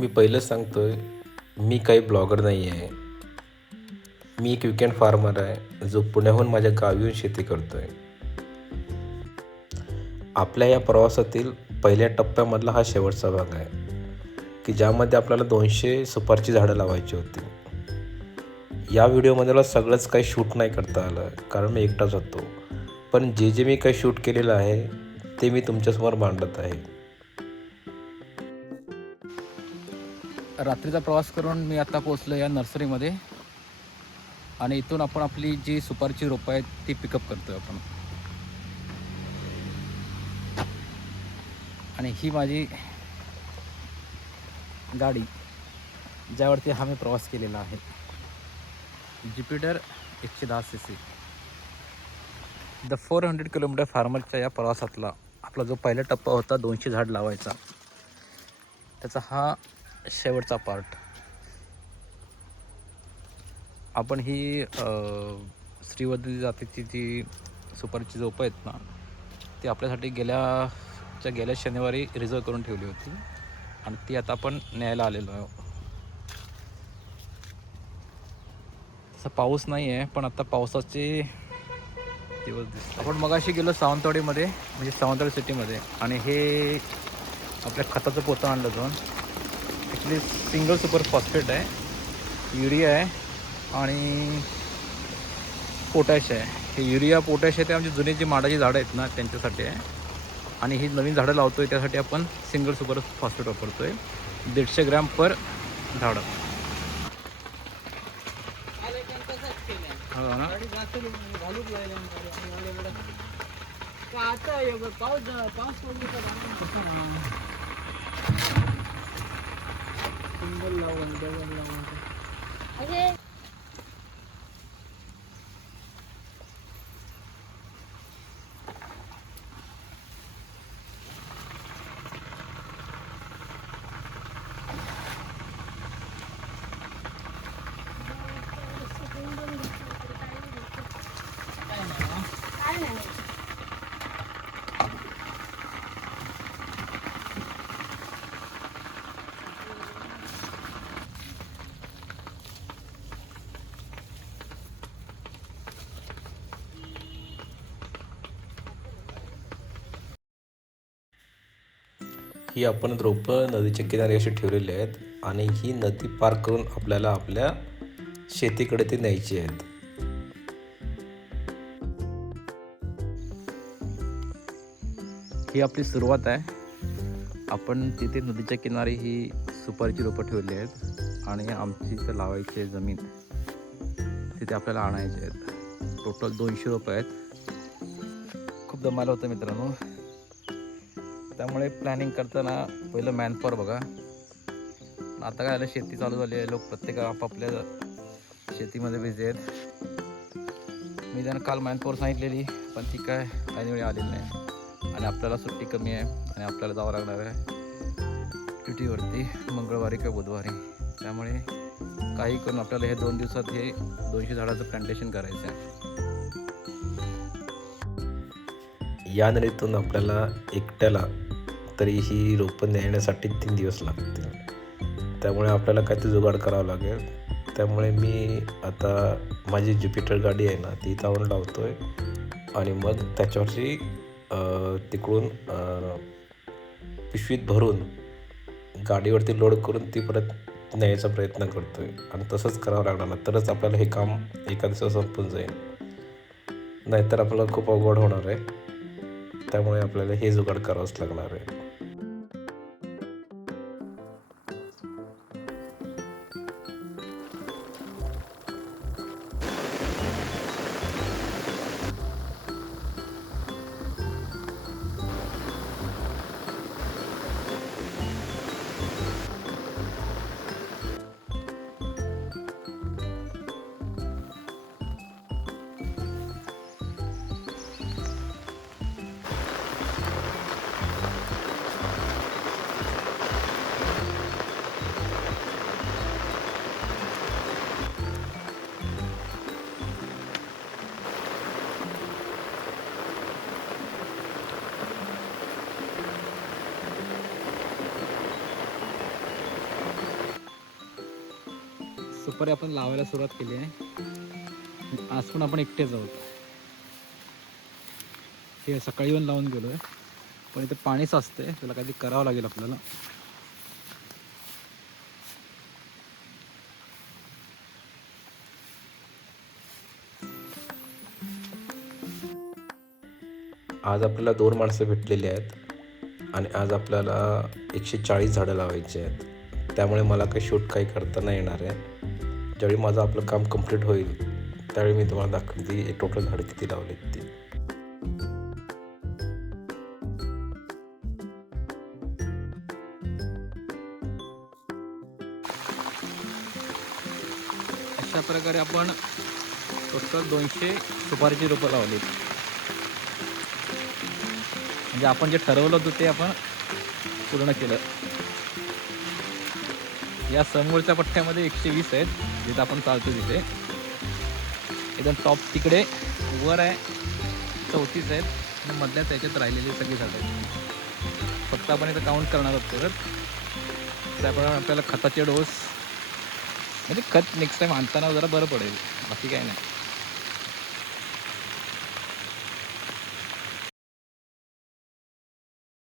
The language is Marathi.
मी पहिलंच सांगतोय, मी काही ब्लॉगर नाही आहे. मी एक वीकेंड फार्मर आहे, जो पुण्याहून माझ्या गावी येऊन शेती करतो आहे. आपल्या या प्रवासातील पहिल्या टप्प्यामधला हा शेवटचा भाग आहे, की ज्यामध्ये आपल्याला 200 सुपारीची झाडं लावायची होती. या व्हिडिओमध्ये मला सगळंच काही शूट नाही करता आलं, कारण मी एकटाच होतो. पण जे मी काही शूट केलेलं आहे, ते मी तुमच्यासमोर मांडत आहे. रात्रीचा प्रवास करून मी आता पोहोचलो या नर्सरीमध्ये आणि इथून आपण आपली जी सुपारीची रोपं आहेत ती पिकअप करतो आपण. आणि ही माझी गाडी, ज्यावरती हा मी प्रवास केलेला आहे, ज्युपिटर 110cc. 400 किलोमीटर फार्मरच्या या प्रवासातला आपला जो पहिला टप्पा होता 200 झाड लावायचा, त्याचा हा शेवटचा पार्ट. आपण ही श्रीवर्धनी जातीची जी सुपारीची रोपं आहेत ना, ती आपल्यासाठी गेल्या शनिवारी रिझर्व करून ठेवली होती आणि ती आता आपण न्यायला आलेलो आहे. तसा पाऊस नाही आहे, पण आता पावसाचे दिवस दिसतात. आपण मगाशी गेलो सावंतवाडीमध्ये, म्हणजे सावंतवाडी सिटीमध्ये, आणि हे आपल्या खताचं पोतं आणलं जाऊन. ॲक्च्युली सिंगल सुपर फॉस्फेट आहे, युरिया आहे आणि पोटॅश आहे. हे युरिया पोटॅश आहे ते आमची जुनी जी माडाची झाडं आहेत ना त्यांच्यासाठी आहे, आणि ही नवीन झाडं लावतो आहे त्यासाठी आपण सिंगल सुपर फॉस्फेट वापरतो आहे, 150 ग्रॅम पर झाडं. हो ना. ही आपण रोपं नदीच्या किनारी अशी ठेवलेली आहेत आणि ही नदी पार करून आपल्याला आपल्या शेतीकडे ती न्यायची आहेत. ही आपली सुरुवात आहे. आपण तिथे नदीच्या किनारी ही सुपारीची रोपं ठेवली आहेत आणि आमची इथं लावायची जमीन तिथे आपल्याला आणायची आहेत. टोटल 200 रोपं आहेत. खूप दमायला होतं मित्रांनो. त्यामुळे प्लॅनिंग करताना पहिलं मॅनपॉवर बघा. आता काय झालं, शेती चालू झाली आहे, लोक प्रत्येक आपापल्या शेतीमध्ये बिझी आहेत. मी त्यांना काल मॅनपॉवर सांगितलेली, पण ती काय ऐनवेळी आलेली नाही आणि आपल्याला सुट्टी कमी आहे आणि आपल्याला जावं लागणार आहे ड्युटीवरती मंगळवारी किंवा बुधवारी. त्यामुळे काही करून आपल्याला हे 2 दिवसात हे 200 झाडाचं प्लांटेशन करायचं आहे. या नदीतून आपल्याला एकट्याला तरी ही रोपं नेण्यासाठी 3 दिवस लागतील. त्यामुळे आपल्याला काहीतरी जुगाड करावं लागेल. त्यामुळे मी आता माझी ज्युपिटर गाडी आहे ना, ती इथं लावतो आहे आणि मग त्याच्यावरची तिकडून पिशवीत भरून गाडीवरती लोड करून ती परत न्यायचा प्रयत्न करतो आहे. आणि तसंच करावं लागणार ना, तरच आपल्याला हे काम एका दिवसात संपून जाईल. नाहीतर आपल्याला खूप अवघड होणार आहे. त्यामुळे आपल्याला हे जुगाड करावंच लागणार आहे. सुपारी आपण लावायला सुरुवात केली आहे. आज पण आपण एकटेच आहोत. हे सकाळी पण लावून गेलो आहे, पण इथे पाणी साचतंय, त्याला काहीतरी करावं लागेल आपल्याला. आज आपल्याला 2 माणसं भेटलेली आहेत आणि आज आपल्याला 140 झाडं लावायची आहेत. त्यामुळे मला काही शूट काही करता नाही येणार आहे. ज्यावेळी माझं आपलं काम कंप्लीट होईल त्यावेळी मी तुम्हाला दाखवेन की टोटल झाडं किती लावलेत ते. अशा प्रकारे आपण टोटल 200 सुपारीची रोपं लावलीत. म्हणजे आपण जे ठरवलं होतं ते आपण पूर्ण केलं. या समोरच्या पट्ट्यामध्ये 120 आहेत, जिथं आपण चालतो तिथे. एकदम टॉप तिकडे वर आहे 34 आहेत आणि मधल्या त्याच्यात राहिलेली सगळी झाडं आहेत. फक्त आपण इथं काउंट करणार आहोत परत. त्याप्रमाणे आपल्याला खताचे डोस, म्हणजे खत नेक्स्ट टाईम आणताना जरा बरं पडेल, बाकी काय नाही.